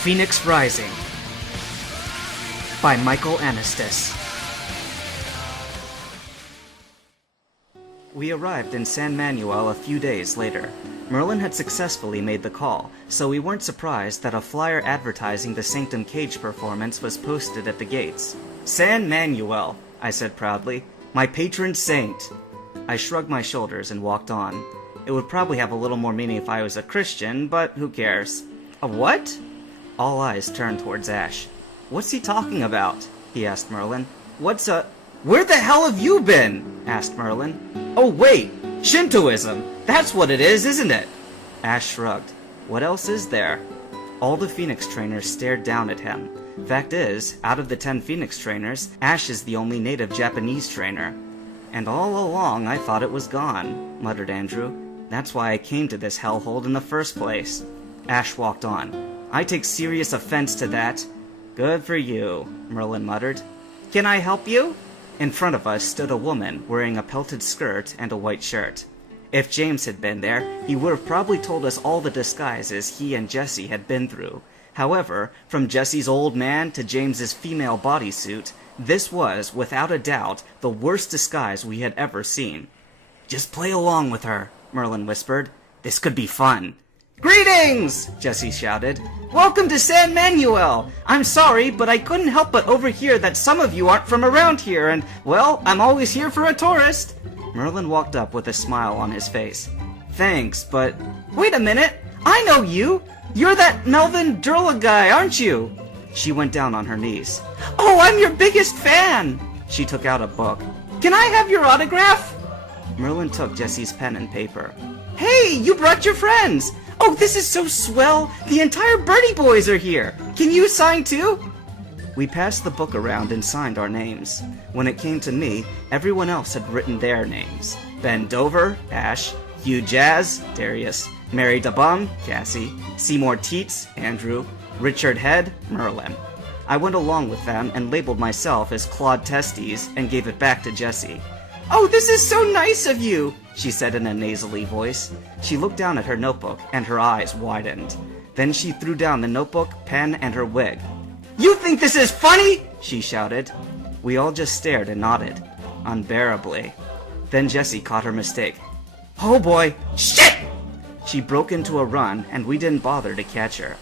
Phoenix Rising by Michael Anastas. We arrived in San Manuel a few days later. Merlin had successfully made the call, so we weren't surprised that a flyer advertising the Sanctum Cage performance was posted at the gates. San Manuel, I said proudly. My patron saint. I shrugged my shoulders and walked on. It would probably have a little more meaning if I was a Christian, but who cares? A what? All eyes turned towards Ash. What's he talking about? He asked Merlin. Where the hell have you been? Asked Merlin. Oh wait, Shintoism! That's what it is, isn't it? Ash shrugged. What else is there? All the Phoenix trainers stared down at him. Fact is, out of the 10 Phoenix trainers, Ash is the only native Japanese trainer. And all along I thought it was gone, muttered Andrew. That's why I came to this hellhole in the first place. Ash walked on. I take serious offense to that. Good for you, Merlin muttered. Can I help you? In front of us stood a woman wearing a pelted skirt and a white shirt. If James had been there, he would have probably told us all the disguises he and Jessie had been through. However, from Jessie's old man to James's female bodysuit, this was, without a doubt, the worst disguise we had ever seen. Just play along with her, Merlin whispered. This could be fun. Greetings! Jessie shouted. Welcome to San Manuel! I'm sorry, but I couldn't help but overhear that some of you aren't from around here, and, well, I'm always here for a tourist. Merlin walked up with a smile on his face. Thanks, but... Wait a minute! I know you! You're that Merlin Durai guy, aren't you? She went down on her knees. Oh, I'm your biggest fan! She took out a book. Can I have your autograph? Merlin took Jessie's pen and paper. Hey, you brought your friends! Oh, this is so swell! The entire Birdie Boys are here! Can you sign too? We passed the book around and signed our names. When it came to me, everyone else had written their names. Ben Dover, Ash, Hugh Jazz, Darius, Mary DeBum, Cassie, Seymour Teets, Andrew, Richard Head, Merlin. I went along with them and labeled myself as Claude Testes and gave it back to Jessie. Oh, this is so nice of you, she said in a nasally voice. She looked down at her notebook, and her eyes widened. Then she threw down the notebook, pen, and her wig. You think this is funny? She shouted. We all just stared and nodded, unbearably. Then Jessie caught her mistake. Oh boy, shit! She broke into a run, and we didn't bother to catch her.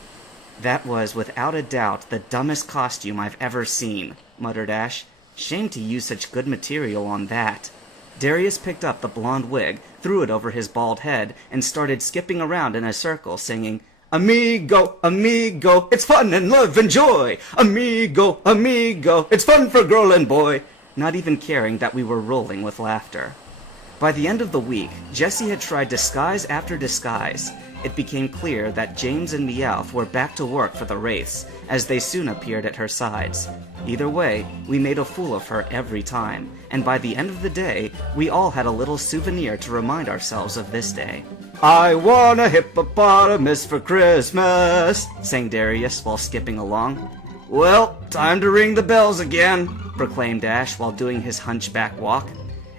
That was, without a doubt, the dumbest costume I've ever seen, muttered Ash. Shame to use such good material on that. Darius picked up the blonde wig, threw it over his bald head, and started skipping around in a circle, singing, Amigo, amigo, it's fun and love and joy. Amigo, amigo, it's fun for girl and boy. Not even caring that we were rolling with laughter. By the end of the week, Jessie had tried disguise after disguise. It became clear that James and Meowth were back to work for the wraiths, as they soon appeared at her sides. Either way, we made a fool of her every time, and by the end of the day, we all had a little souvenir to remind ourselves of this day. I want a hippopotamus for Christmas, sang Darius while skipping along. Well, time to ring the bells again, proclaimed Ash while doing his hunchback walk.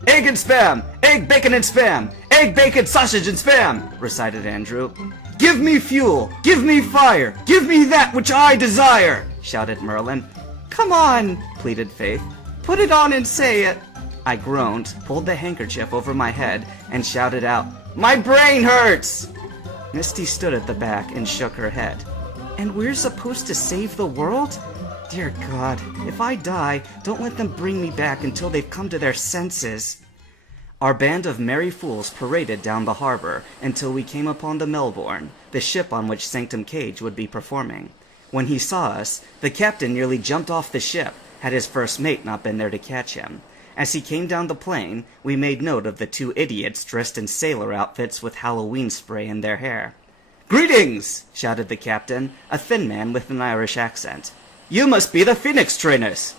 Egg and spam! Egg, bacon, and spam! Egg, bacon, sausage, and spam! Recited Andrew. Give me fuel! Give me fire! Give me that which I desire! Shouted Merlin. Come on, pleaded Faith. Put it on and say it. I groaned, pulled the handkerchief over my head, and shouted out, My brain hurts! Misty stood at the back and shook her head. And we're supposed to save the world? Dear God, if I die, don't let them bring me back until they've come to their senses. Our band of merry fools paraded down the harbor until we came upon the Melbourne, the ship on which Sanctum Cage would be performing. When he saw us, the captain nearly jumped off the ship, had his first mate not been there to catch him. As he came down the plane, we made note of the 2 idiots dressed in sailor outfits with Halloween spray in their hair. Greetings! Shouted the captain, a thin man with an Irish accent. You must be the Phoenix trainers.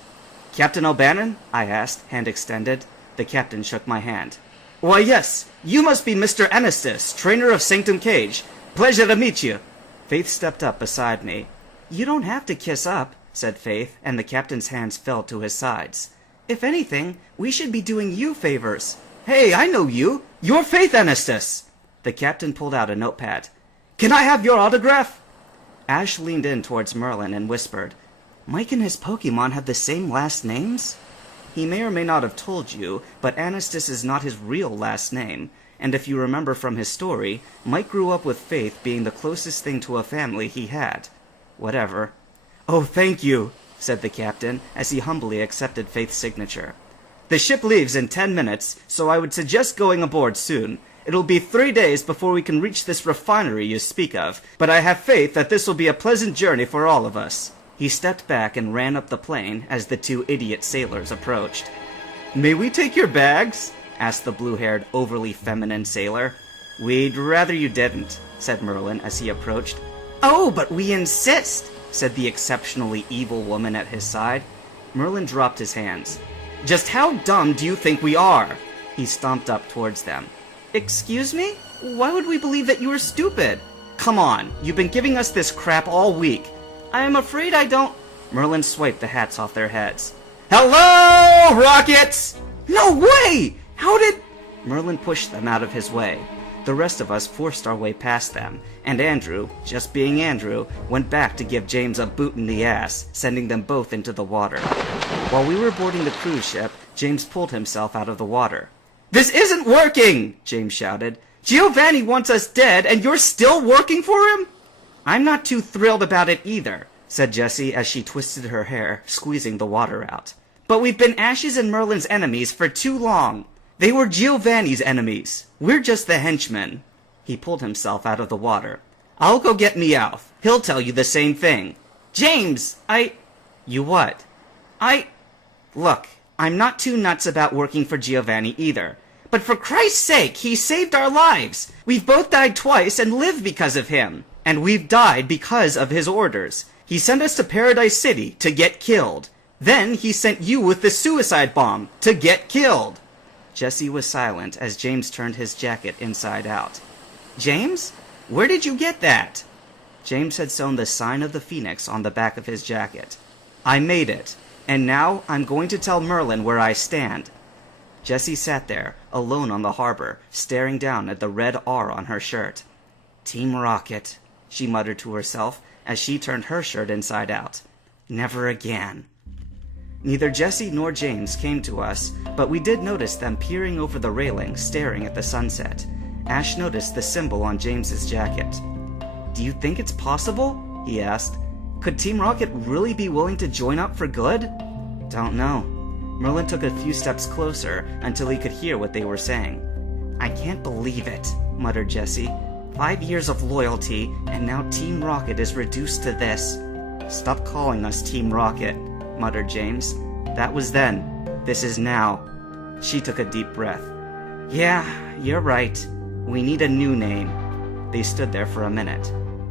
Captain O'Bannon? I asked, hand extended. The captain shook my hand. Why, yes, you must be Mr. Anastas, trainer of Sanctum Cage. Pleasure to meet you. Faith stepped up beside me. You don't have to kiss up, said Faith, and the captain's hands fell to his sides. If anything, we should be doing you favors. Hey, I know you. You're Faith Anastas. The captain pulled out a notepad. Can I have your autograph? Ash leaned in towards Merlin and whispered, "Mike and his Pokemon have the same last names?" He may or may not have told you, but Anastas is not his real last name, and if you remember from his story, Mike grew up with Faith being the closest thing to a family he had. Whatever. "Oh, thank you," said the captain, as he humbly accepted Faith's signature. "The ship leaves in 10 minutes, so I would suggest going aboard soon. It'll be 3 days before we can reach this refinery you speak of, but I have faith that this will be a pleasant journey for all of us." He stepped back and ran up the plane as the 2 idiot sailors approached. "May we take your bags?" asked the blue-haired, overly feminine sailor. "We'd rather you didn't," said Merlin as he approached. "Oh, but we insist," said the exceptionally evil woman at his side. Merlin dropped his hands. "Just how dumb do you think we are?" He stomped up towards them. "Excuse me? Why would we believe that you are stupid? Come on, you've been giving us this crap all week. I am afraid I don't—" Merlin swiped the hats off their heads. "Hello, rockets!" "No way! How did—" Merlin pushed them out of his way. The rest of us forced our way past them, and Andrew, just being Andrew, went back to give James a boot in the ass, sending them both into the water. While we were boarding the cruise ship, James pulled himself out of the water. "This isn't working!" James shouted. "Giovanni wants us dead, and you're still working for him?" "I'm not too thrilled about it either," said Jessie as she twisted her hair, squeezing the water out. "But we've been Ash's and Merlin's enemies for too long. They were Giovanni's enemies. We're just the henchmen." He pulled himself out of the water. "I'll go get Meowth. He'll tell you the same thing." "James, You what?" Look, I'm not too nuts about working for Giovanni either. But for Christ's sake, he saved our lives! We've both died twice and lived because of him. And we've died because of his orders. He sent us to Paradise City to get killed. Then he sent you with the suicide bomb to get killed." Jessie was silent as James turned his jacket inside out. "James? Where did you get that?" James had sewn the sign of the phoenix on the back of his jacket. "I made it, and now I'm going to tell Merlin where I stand." Jessie sat there, alone on the harbor, staring down at the red R on her shirt. "Team Rocket," she muttered to herself as she turned her shirt inside out. "Never again." Neither Jessie nor James came to us, but we did notice them peering over the railing, staring at the sunset. Ash noticed the symbol on James's jacket. "Do you think it's possible?" he asked. "Could Team Rocket really be willing to join up for good?" "Don't know." Merlin took a few steps closer until he could hear what they were saying. "I can't believe it," muttered Jessie. 5 years of loyalty, and now Team Rocket is reduced to this." "Stop calling us Team Rocket," muttered James. "That was then. This is now." She took a deep breath. "Yeah, you're right. We need a new name." They stood there for a minute.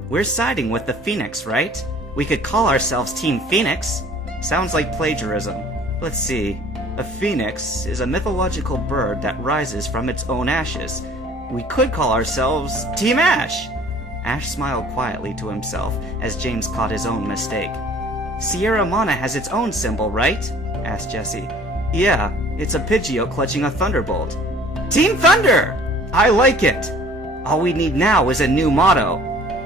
"We're siding with the Phoenix, right? We could call ourselves Team Phoenix." Sounds like plagiarism. Let's see. A phoenix is a mythological bird that rises from its own ashes. We could call ourselves Team Ash. Ash smiled quietly to himself as James caught his own mistake. "Sierra Mana has its own symbol, right?" asked Jessie. "Yeah, it's a Pidgeot clutching a thunderbolt." "Team Thunder! I like it! All we need now is a new motto."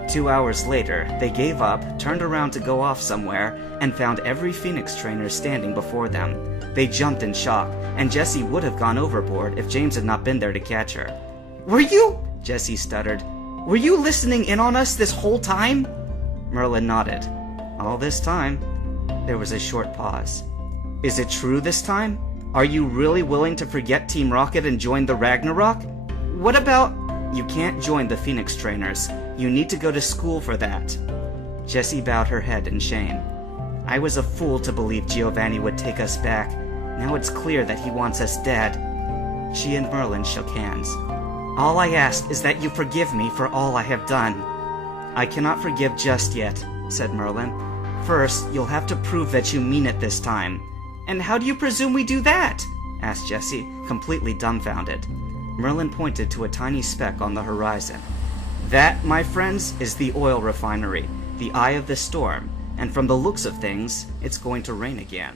2 hours later, they gave up, turned around to go off somewhere, and found every Phoenix trainer standing before them. They jumped in shock, and Jessie would have gone overboard if James had not been there to catch her. "Were you—" Jessie stuttered. "Were you listening in on us this whole time?" Merlin nodded. "All this time." There was a short pause. "Is it true this time? Are you really willing to forget Team Rocket and join the Ragnarok? What about—" "You can't join the Phoenix trainers. You need to go to school for that." Jessie bowed her head in shame. "I was a fool to believe Giovanni would take us back. Now it's clear that he wants us dead." She and Merlin shook hands. "All I ask is that you forgive me for all I have done." "I cannot forgive just yet," said Merlin. "First, you'll have to prove that you mean it this time." "And how do you presume we do that?" asked Jessie, completely dumbfounded. Merlin pointed to a tiny speck on the horizon. "That, my friends, is the oil refinery, the eye of the storm, and from the looks of things, it's going to rain again."